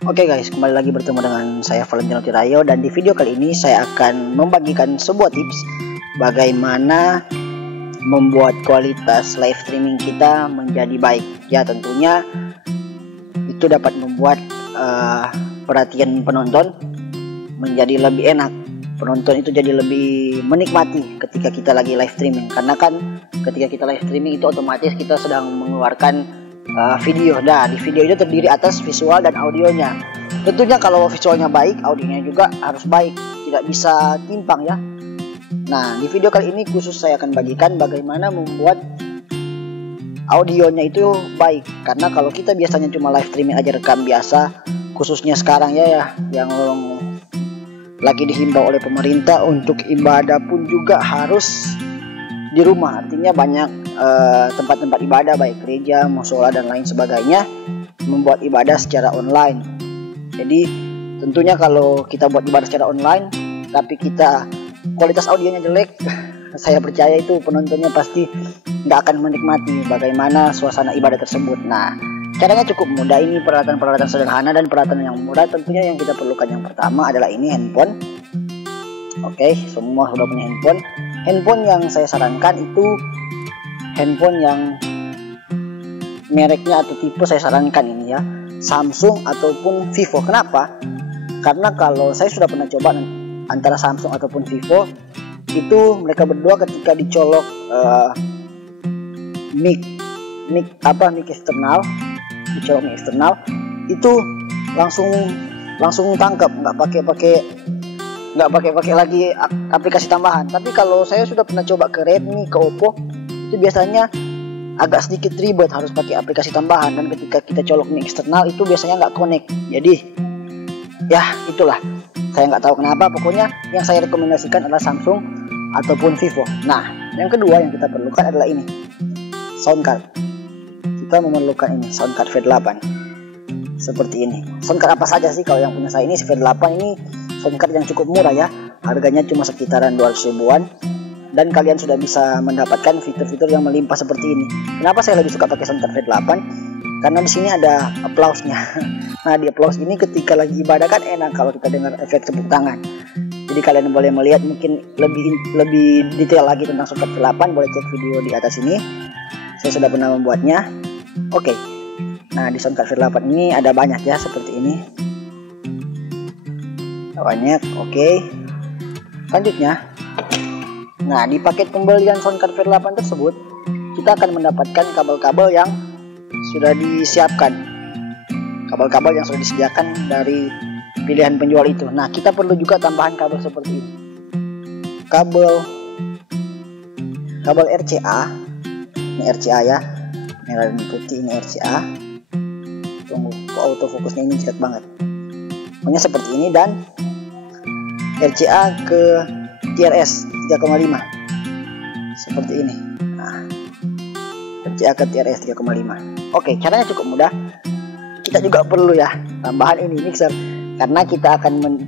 Oke guys, kembali lagi bertemu dengan saya Valentino Tirayo, dan di video kali ini saya akan membagikan sebuah tips bagaimana membuat kualitas live streaming kita menjadi baik. Ya, tentunya itu dapat membuat perhatian penonton menjadi lebih enak. Penonton itu jadi lebih menikmati ketika kita lagi live streaming, karena kan ketika kita live streaming itu otomatis kita sedang mengeluarkan video. Nah, di video itu terdiri atas visual dan audionya. Tentunya kalau visualnya baik, audionya juga harus baik, tidak bisa timpang ya. Nah, di video kali ini khusus saya akan bagikan bagaimana membuat audionya itu baik. Karena kalau kita biasanya cuma live streaming aja, rekam biasa, khususnya sekarang ya yang lagi dihimbau oleh pemerintah untuk ibadah pun juga harus di rumah. Artinya banyak tempat-tempat ibadah baik gereja, musola dan lain sebagainya membuat ibadah secara online. Jadi tentunya kalau kita buat ibadah secara online tapi kita kualitas audionya jelek, saya percaya itu penontonnya pasti nggak akan menikmati bagaimana suasana ibadah tersebut. Nah, caranya cukup mudah. Ini peralatan-peralatan sederhana dan peralatan yang mudah. Tentunya yang kita perlukan yang pertama adalah ini handphone. Oke, semua sudah punya handphone. Handphone yang saya sarankan itu handphone yang mereknya atau tipe saya sarankan ini ya, Samsung ataupun Vivo. Kenapa? Karena kalau saya sudah pernah coba antara Samsung ataupun Vivo, itu mereka berdua ketika dicolok mic eksternal, dicolok mic eksternal itu langsung tangkap, nggak pakai lagi aplikasi tambahan. Tapi kalau saya sudah pernah coba ke Redmi, ke Oppo, itu biasanya agak sedikit ribet, harus pakai aplikasi tambahan, dan ketika kita colok mic eksternal itu biasanya nggak connect. Jadi ya itulah, saya nggak tahu kenapa, pokoknya yang saya rekomendasikan adalah Samsung ataupun Vivo. Nah, yang kedua yang kita perlukan adalah ini, sound card. Kita memerlukan ini sound card V8 seperti ini. Sound card apa saja sih? Kalau yang punya saya ini V8 ini sound card yang cukup murah ya, harganya cuma sekitaran 200 ribuan, dan kalian sudah bisa mendapatkan fitur-fitur yang melimpah seperti ini. Kenapa saya lebih suka pakai sound card V8? Karena di sini ada applause-nya. Nah, di applause ini ketika lagi ibadah kan enak kalau kita dengar efek tepuk tangan. Jadi kalian boleh melihat mungkin lebih detail lagi tentang sound card V8, boleh cek video di atas ini. Saya sudah pernah membuatnya. Oke. Nah, di sound card V8 ini ada banyak ya, seperti ini. Banyak. Oke. Selanjutnya, nah, di paket pembelian sound card V8 tersebut kita akan mendapatkan kabel-kabel yang sudah disiapkan, kabel-kabel yang sudah disediakan dari pilihan penjual itu. Nah, kita perlu juga tambahan kabel seperti ini, kabel RCA. Ini RCA ya, merah dan putih, ini RCA. Tunggu, autofokusnya ini jelek banget. Pokoknya seperti ini, dan RCA ke TRS 3,5 seperti ini. Nah, RCA ke TRS 3,5. Oke, caranya cukup mudah. Kita juga perlu ya tambahan ini, mixer, karena kita akan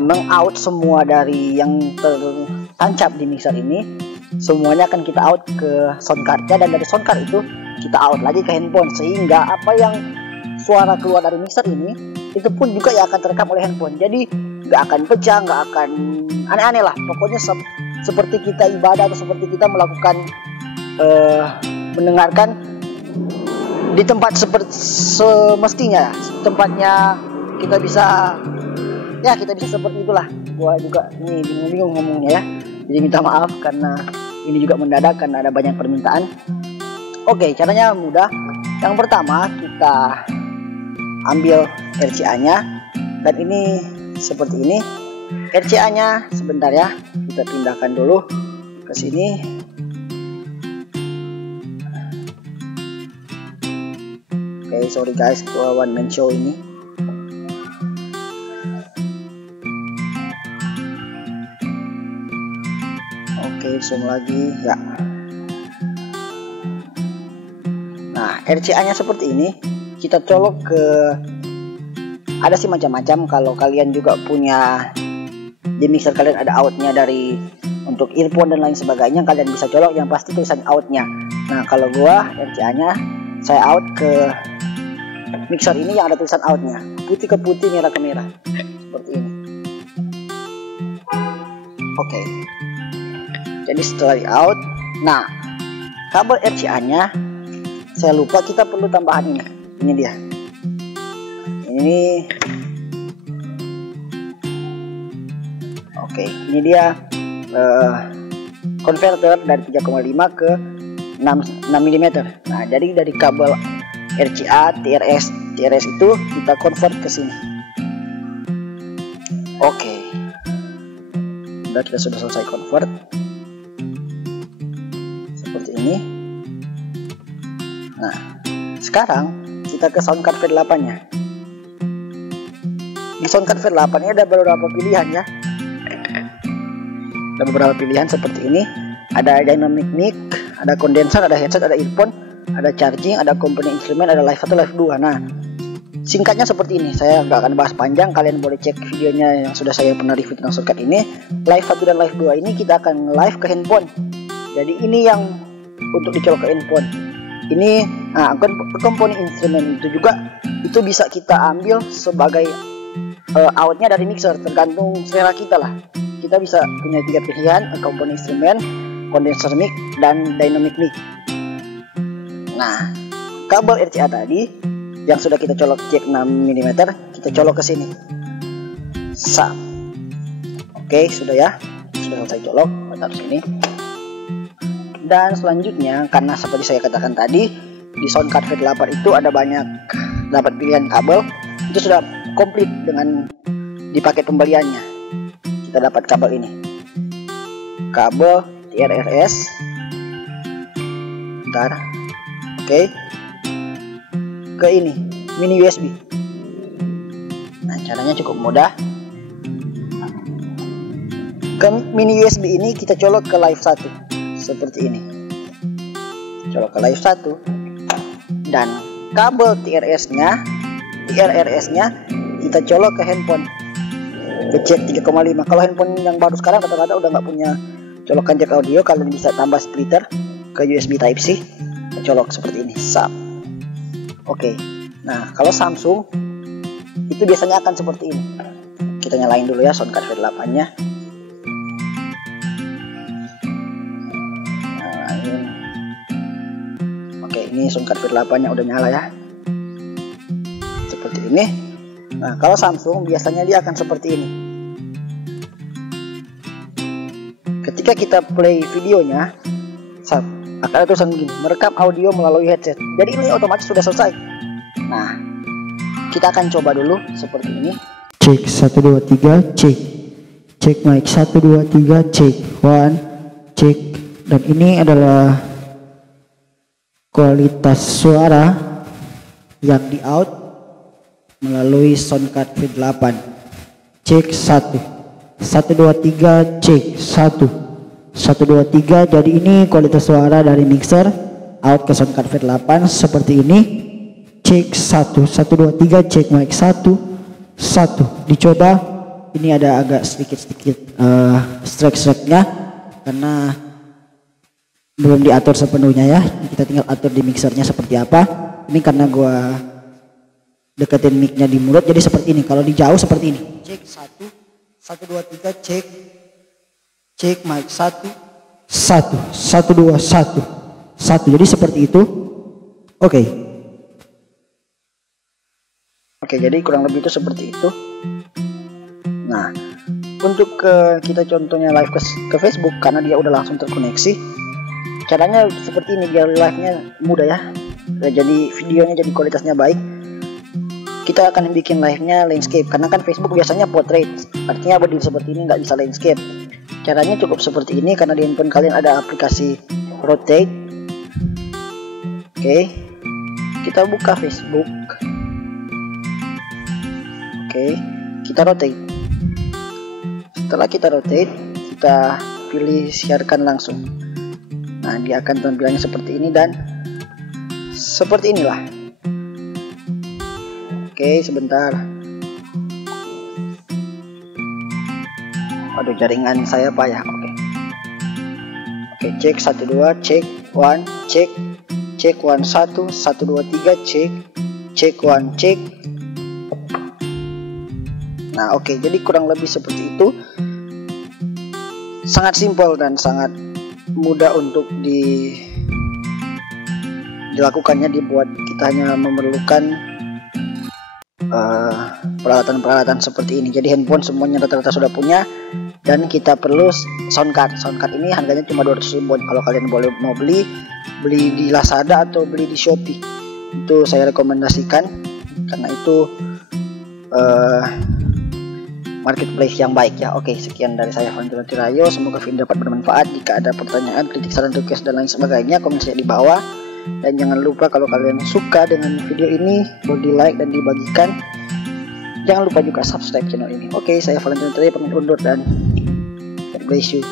meng-out semua dari yang tertancap di mixer ini. Semuanya akan kita out ke sound cardnya, dan dari sound card itu kita out lagi ke handphone, sehingga apa yang suara keluar dari mixer ini itu pun juga ya akan terekam oleh handphone. Jadi nggak akan pecah, nggak akan aneh-aneh lah. Pokoknya seperti kita ibadah atau seperti kita melakukan mendengarkan di tempat semestinya, tempatnya kita bisa seperti itulah. Gua juga ini bingung-bingung ngomongnya ya, jadi minta maaf karena ini juga mendadak karena ada banyak permintaan. Oke, caranya mudah. Yang pertama, kita ambil RCA-nya, dan ini seperti ini. RCA-nya sebentar ya, kita pindahkan dulu ke sini. Oke, sorry guys, gua one man show ini. Oke, zoom lagi ya. Nah, RCA-nya seperti ini. Kita colok ke, ada sih macam-macam. Kalau kalian juga punya di mixer kalian ada outnya dari untuk earphone dan lain sebagainya, kalian bisa colok yang pasti tulisan outnya. Nah, kalau gua RCA-nya saya out ke mixer ini yang ada tulisan outnya, putih ke putih, merah ke merah, seperti ini. Oke. Jadi setelah di out, nah kabel RCA nya saya lupa, kita perlu tambahan ini. Ini dia. Ini oke, ini dia konverter dari 3,5 ke 6 mm. Nah, jadi dari kabel RCA TRS itu kita convert ke sini. Oke. Udah, kita sudah selesai convert. Seperti ini. Nah, sekarang kita ke sound card V8 nya. Di sound card V8 ini ada beberapa pilihan ya. Ada beberapa pilihan seperti ini. Ada dynamic mic, ada condenser, ada headset, ada earphone, ada charging, ada komponen instrumen, ada live 1, live 2. Nah, singkatnya seperti ini. Saya nggak akan bahas panjang, kalian boleh cek videonya yang sudah saya pernah review tentang soundcard ini. Live 1 dan live 2 ini kita akan live ke handphone. Jadi ini yang untuk dicolok ke handphone. Ini komponen instrumen itu juga itu bisa kita ambil sebagai outnya dari mixer, tergantung selera kita lah. Kita bisa punya 3 pilihan, komponen instrumen, condenser mic, dan dynamic mic. Nah, kabel RCA tadi yang sudah kita colok jack 6 mm, kita colok ke sini. Sap. Oke, sudah ya. Sudah selesai colok, taruh sini. Dan selanjutnya, karena seperti saya katakan tadi, di soundcard V8 itu ada banyak dapat pilihan kabel. Itu sudah komplit dengan di paket pembeliannya. Kita dapat kabel ini. Kabel TRS. Bentar. Oke. Ke ini, mini USB. Nah, caranya cukup mudah. Ke mini USB ini kita colok ke live 1 seperti ini. Colok ke live 1 dan kabel TRS nya kita colok ke handphone. Ke jack 3,5. Kalau handphone yang baru sekarang kata-kata udah nggak punya colokan jack audio, kalian bisa tambah splitter ke USB Type C, colok seperti ini. Sap. Oke. Nah, kalau Samsung itu biasanya akan seperti ini. Kita nyalain dulu ya soundcard V8 nya. Nyalain. Oke, ini soundcard V8 nya udah nyala ya. Seperti ini. Nah, kalau Samsung biasanya dia akan seperti ini. Ketika kita play videonya, akan ada tulisan begini, merekam audio melalui headset. Jadi ini otomatis sudah selesai. Nah, kita akan coba dulu seperti ini. Cek 1 2 3, cek. Cek mic 1 2 3, cek. 1, cek. Dan ini adalah kualitas suara yang di out melalui soundcard V8. Cek 1 2 3, cek. 1 2 3. Jadi ini kualitas suara dari mixer out ke soundcard V8 seperti ini. Cek 1 2 3, cek mic 1 dicoba. Ini ada agak sedikit strike-nya karena belum diatur sepenuhnya ya. Kita tinggal atur di mixernya seperti apa. Ini karena gua deketin micnya di mulut jadi seperti ini. Kalau di jauh seperti ini. Cek 1 2 3, cek. Cek mic 1 2 1. Jadi seperti itu. Oke, jadi kurang lebih itu seperti itu. Nah, untuk kita contohnya live ke Facebook karena dia udah langsung terkoneksi. Caranya seperti ini biar live-nya mudah ya. Jadi videonya jadi kualitasnya baik. Kita akan bikin live-nya landscape karena kan Facebook biasanya portrait. Artinya berdiri seperti ini nggak bisa landscape. Caranya cukup seperti ini karena di handphone kalian ada aplikasi rotate. Oke, kita buka Facebook. Oke, kita rotate. Setelah kita rotate, kita pilih siarkan langsung. Nah, dia akan tampilannya seperti ini dan seperti inilah. Oke, sebentar. Aduh, jaringan saya payah. Oke, cek 1 2, cek 1, cek 1 1 2 3, cek check one check. Nah oke, jadi kurang lebih seperti itu. Sangat simpel dan sangat mudah untuk dilakukannya, dibuat. Kita hanya memerlukan peralatan-peralatan seperti ini. Jadi handphone semuanya rata-rata sudah punya, dan kita perlu sound card. Sound card ini harganya cuma 200 ribuan. Kalau kalian mau beli di Lazada atau beli di Shopee, itu saya rekomendasikan karena itu marketplace yang baik ya. Oke, sekian dari saya Valentino Tirayo. Semoga video dapat bermanfaat. Jika ada pertanyaan, kritik, saran, request dan lain sebagainya, komen saja di bawah. Dan jangan lupa kalau kalian suka dengan video ini, boleh di like dan dibagikan. Jangan lupa juga subscribe channel ini. Oke, saya Valentino Tirayo pamit undur dan God bless you.